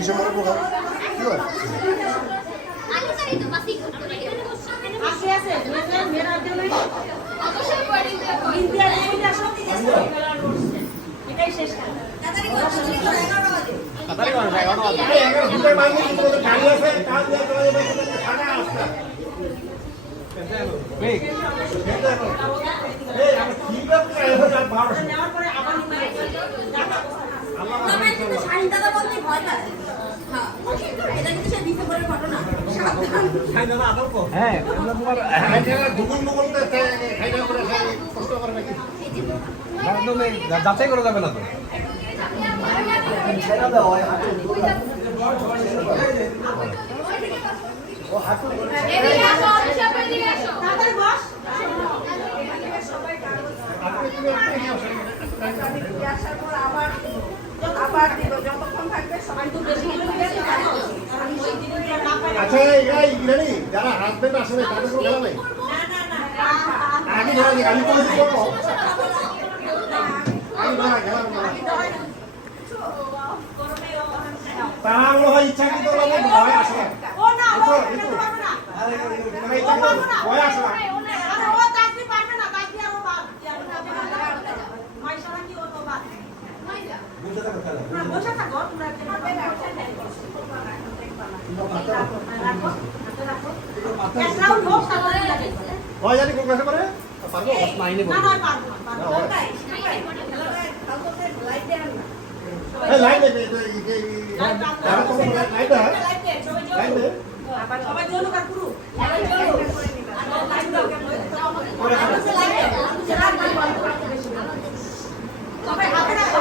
ডিসেম্বরের প্রোগ্রাম কি হয় এটাই শেষ খেলা যাচাই করা যাবে না তো আচ্ছা যারা হাজবেন্ড আসলে তাদের কোনো খেলা নাই আগে ধরা নেই আমি কোনো কিছু করবো আমি ধরা খেলা তারা মনে হয় ইচ্ছা কিন্তু ভয় আসে ভয় আসে হয় জানি কোন ক্লাসে করে পারবো মাইনে বল লাইন দে সবাই দিও না পুরো সবাই হাতে রাখো